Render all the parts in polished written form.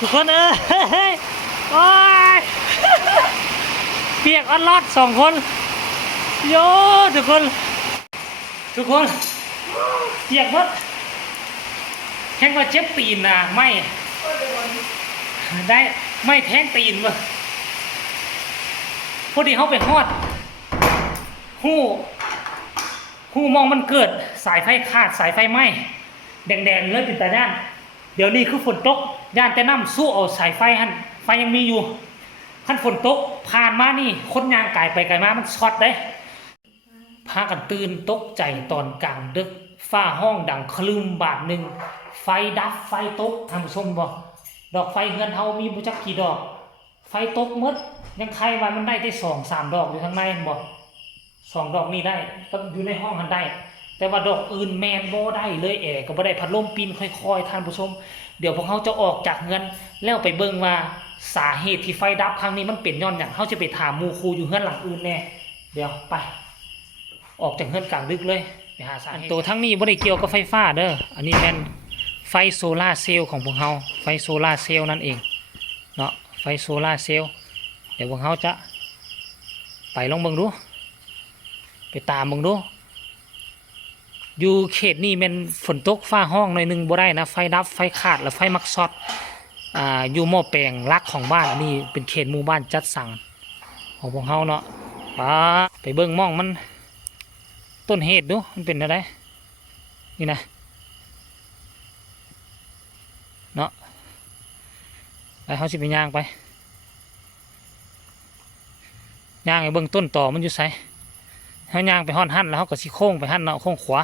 ทุกคนโอ้ยเปียกอันลอด2 คนโยทุกคนเปียกหมดแห้งว่าเจ็บตีนนะไม่ได้ไม่แทงตีนวะพอดีเขาไปฮอดหูมองมันเกิดสายไฟขาดสายไฟไหม้แดงๆเลยเป็นตาด้านเดี๋ยวนี้คือฝนตกย่านแต่น้ำสู้เอาสายไฟหันไฟยังมีอยู่ขั้นฝนตกผ่านมานี่คนยางไก่ไปไก่มามันช็อตได้พากันตื่นตกใจตอนกลางดึกฟ้าห้องดังคลืมบาทหนึ่งไฟดับไฟตกท่านผู้ชมบอกดอกไฟเฮือนเฮามีบุจักกี่ดอกไฟตกหมดยังใครว่ามันได้ได้2-3 ดอกอยู่ข้างในบอก2 ดอกนี่ได้ก็อยู่ในห้องมันได้แต่ว่าดอกอื่นแมนบ่ได้เลยแอร์ก็บ่ได้พัดลมปีนค่อยๆท่านผู้ชมเดี๋ยวพวกเขาจะออกจากเฮือนแล้วไปเบิ่งว่าสาเหตุที่ไฟดับครั้งนี้มันเป็นย้อนหยังเขาจะไปถามหมู่ครูอยู่เฮือนหลังอื่นแน่เดี๋ยวไปออกจากเฮือนกลางดึกเลยไปหาสาเหตุตัวทั้งนี้บ่ได้เกี่ยวกับไฟฟ้าเด้ออันนี้แม่นไฟโซล่าเซลล์ของพวกเราไฟโซล่าเซลล์นั่นเองเนาะไฟโซล่าเซลล์เดี๋ยวพวกเขาจะไปลองเบิ่งดูไปตามเบิ่งดูอยู่เขตนี้แม่นฝนตกฟ้าห้องหน่อยนึงบ่ได้นะไฟดับไฟขาดแล้วไฟมักช็อตอยู่หม้อแปลงรักของบ้านอันนี้เป็นเขตหมู่บ้านจัดสรรของพวกเฮาเนาะไปเบิ่งมองมันต้นเหตุดูมันเป็นอะไรนี่นะเนาะไปเฮาสิไปย่างไปย่างไอ้เบิ่งต้นต่อมันอยู่ไสเฮาย่างไปฮ้อนหั่นแล้วเฮาก็สิโค้งไปหั่นเนาะโค้งขวา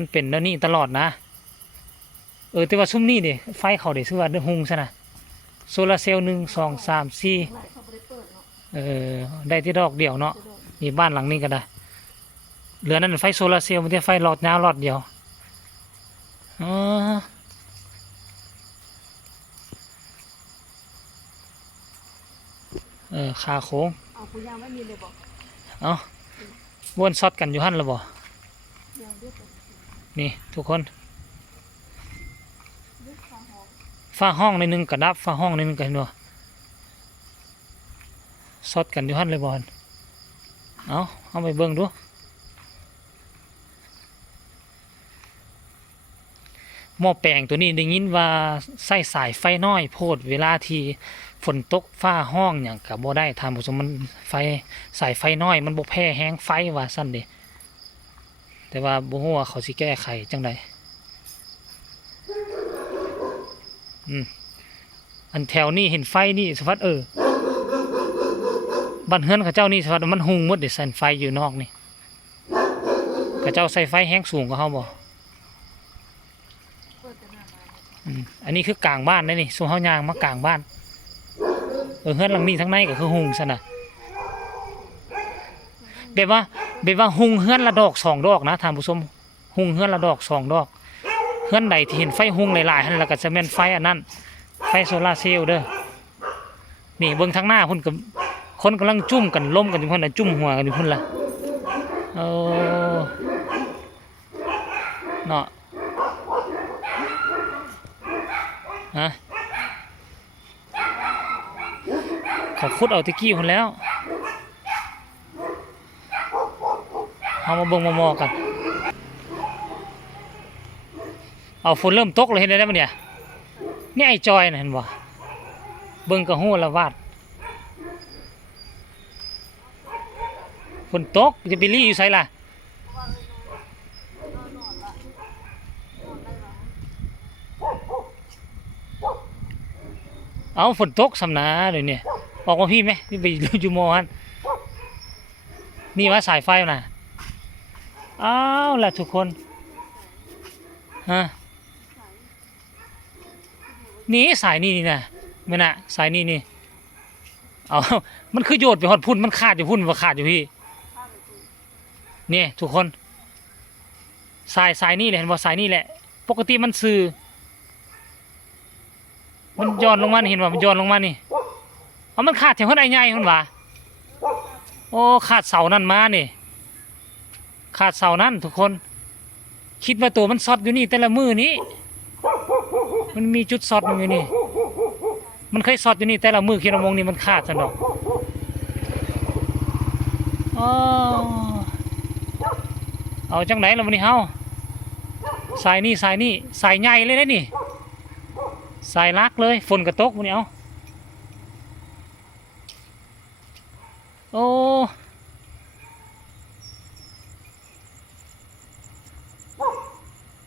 มันเป็นแล้วนี่ตลอดนะแต่ว่าซุ้มนี่ดิไฟเขาดิชื่อว่าหุงซะนะโซลาเซลล์1 2 3 4ได้ที่ดอกเดียวเนาะมีบ้านหลังนี้ก็ได้เหลือนั่นไฟโซลาเซลล์มันจะไฟหลอดยาวหลอดเดียวขาโค้งเอาคุณยางไม่มีเลยบอกเอาวนช็อตกันอยู่หั่นแล้วบ่นี่ทุกคนฟ้าห้องในหนึ่งกระดับฟ้าห้องในหนึ่งกระดับช็อตกันอยู่หั่นเลยบ่เอาไปเบิ่งดูหม้อแปลงตัวนี้ได้ยินว่าใส่สายไฟน้อยโพดเวลาที่ฝนตกฟ้าห้องอย่างกับบ่ได้ทานผู้ชมมันไฟสายไฟน้อยมันบ่แพ้แห้งไฟว่าสั้นเด้แต่ว่าบ่ฮู้ว่าเขาสิแก้ไขจังใดอันแถวนี้เห็นไฟนี่สวัสดิ์บ้านเฮือนเขาเจ้านี่สวัสดิ์มันหุงหมดเด้ใส่ไฟอยู่นอกนี่เขาเจ้าใส่ไฟแห้งสูงกว่าเฮาบ่อันนี้คือกลางบ้านนี่ส่วนเฮาย่างมากลางบ้านเฮือนหลังนี้ทั้งในก็คือหุงซะนะแบบว่าหุงเฮือนละดอก2 ดอกนะท่านผู้ชมหุงเฮือนละดอก2 ดอกเฮือนใดที่เห็นไฟหุงหลายๆหั่นแล้วก็จะแม่นไฟอันนั้นไฟโซล่าเซลล์เด้อนี่เบิ่งทางหน้าพุ่นกับคนกำลังจุ่มกันล้มกันอยู่พุ่นน่ะจุ่มหัวกันอยู่พุ่นล่ะเนาะเขาขุดเอาตะกี้คนแล้วเอามาเบิ่งมอกันเอาฝนเริ่มตกเลยเห็นได้ไหมเนี่ยนี่ไอ้จอยนะเห็นบ่เบิ่งกระหู้ละวาดฝนตกจะไปรีอยู่ไสล่ะเอาฝนตกสำนาเลยเนี่ยออกมาพี่ไหมนี่ไปอยู่มอฮันนี่ว่าสายไฟน่ะอ้าวล่ะทุกคนนี่สายนี่นะไม่น่ะสายนี่เอามันคือโยดไปหอดพุ่นมันขาดอยู่พุ่นว่าขาดอยู่พี่นี่ทุกคนสายนี่แหละเห็นว่าสายนี่แหละปกติมันสื่อมันย้อนลงมาเห็นว่ามันย้อนลงมานี่มันขาดแถวคนไอ้ใหญ่คนว่าโอ้ขาดเสานั่นมานี่ขาดเสานั่นทุกคนคิดว่าตัวมันซอดอยู่นี่แต่ละมือนี้มันมีจุดซอดอยู่นี่ มันเคยสอดอยู่นี่แต่ละมือคิดว่าวงนี้มันขาดซะดอกอ๋อเอาจังไหนล่ะวันนี้เฮาสายนี่สายนี่สายใหญ่เลยนะนี่สายลักเลยฝนกระตกวันนี้โอ้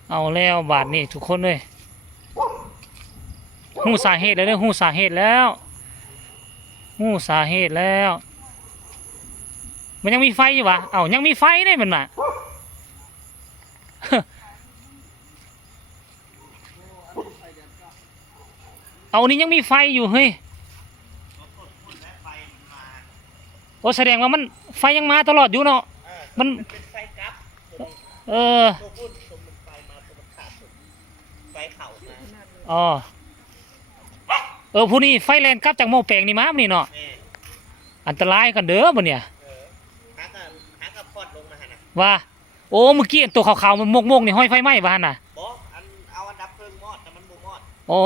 เอาแล้วบาทนี่ทุกคนเลยหู้สาเหตุแล้วเนี่ยหู้สาเหตุแล้วหู้สาเหตุแล้ว มันยังมีไฟอยู่วะเอายังมีไฟได้มันน่ะ เอานี่ยังมีไฟอยู่เฮ้ยโอ้แสดงว่ามันไฟยังมาตลอดอยู่เนาะมันเป็นไฟกราฟเออตัวพุ่นตัวมันไฟมาตัวมันขาดไฟเข่ามา อ๋อผู้นี้ไฟแรงกลับจากโมแปลงนี่มานี่เนาะอันตรายกันเด้อบ่เนี่ยหากับพอดลงมาฮะนะว่าโอ้เมื่อกี้ตัวขาวๆมันมกๆนี่ห้อยไฟไหม้บ้านน่ะบอกเอาอันดับเพลิงมอดแต่มันบ่มอดโอ้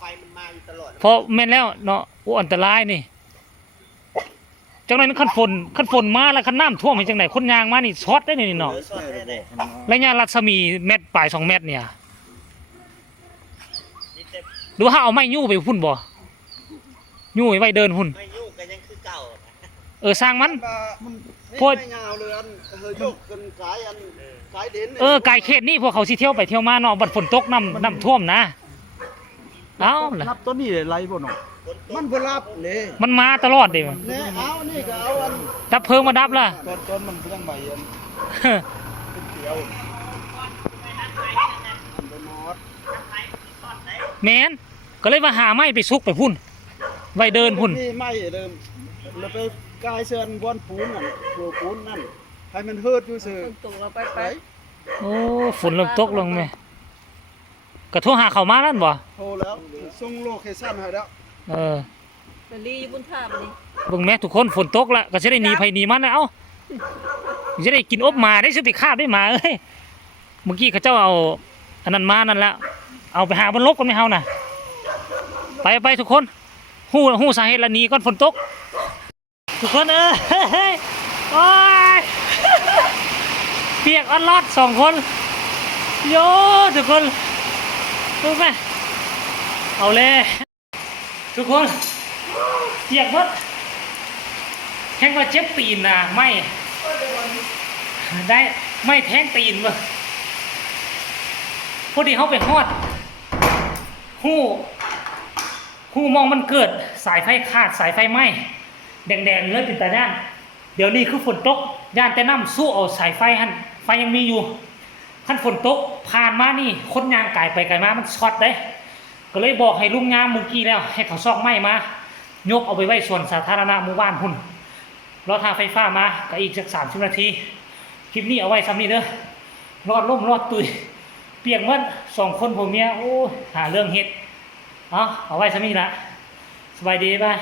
ไฟมันมาอยู่ตลอดเพราะแม่นแล้วเนาะโอ้อันตรายนี่จังไหนขั้นฝนมาแล้วขั้นน้ำท่วมจังไหนคนยางมานี่ช็อตได้นี่เนาะระยะรัศมีเมตรปลาย2 เมตรเนี่ยดูถ้าเอาไม้ยู่ไปพุ่นบ่ยู่ไว้เดินพุ่นไม่ยู่กันยังคือเก่าสร้างมันโคตรยาวเลยอันยกกันสายอันสายเด่นไกลเขตนี่พวกเขาสิเที่ยวไปเที่ยวมาเนาะบัดฝนตกน้ำท่วมนะเอ้านับต้นนี้ไรบ่เนาะมันบ่รับเลยมันมาตลอดเด้เนี่ยเอานี่ก็เอาอันดับเพลิงมาดับล่ะต้นมันเพิ่งใบอันเป็นเขียวแมนก็เลยมาหาไม้ไปซุกไปพุ่นไว้เดินพุ่นนี่ไม้เดิมแล้วไปกายเชิญบอนปูนนั่นปูนนั่นให้มันเฮิดอยู่ซื่อตกลงไปโอ้ฝนเริ่มตกลงแม่กระโทรหาเขามานั่นบ่โทรแล้วส่งโลเคชั่นให้แล้วเป็นรีอยู่บนท่ามันนี่เบิ่งแม่ทุกคนฝนตกแล้วก็จะได้หนีภัยหนีมันนะเอ้าจะได้กินอบมาได้สิติคาบได้มาเอ้ยเมื่อกี้เขาเจ้าเอาอันนั้นมานั่นแล้วเอาไปหาบนลกกันไม่เฮาน่ะไปทุกคนหู้สาเหตุละหนีก่อนฝนตกทุกคนโอ้ยเปียกอันลอด2 คนโยทุกคนดูไปเอาเลยทุกคนเปียกหมดแข่งว่าเจ็บตีนนะไม่ได้ไม่แทงตีนมาพอดีเขาไปฮอดหูมองมันเกิดสายไฟขาดสายไฟไหม้แดงเลยเป็นตาด้านเดี๋ยวนี้คือฝนตกย่านแต่น้ำสู้เอาสายไฟหันไฟยังมีอยู่ขั้นฝนตกผ่านมานี่คนยางไก่ไปไก่มามันช็อตได้ก็เลยบอกให้ลุงงามเมื่อกี้แล้วให้เขาซอกไม้มายกเอาไปไว้ส่วนสาธารณะหมู่บ้านพุ่นรอทางไฟฟ้ามาก็อีกสัก30 นาทีคลิปนี้เอาไว้ซ้ำนี้เด้อรอดล่มรอดตุยเปียกหมด2 คนผมเมียโอ้หาเรื่องเฮ็ดเอาไว้ซ้ำนี้ละสบายดีบาย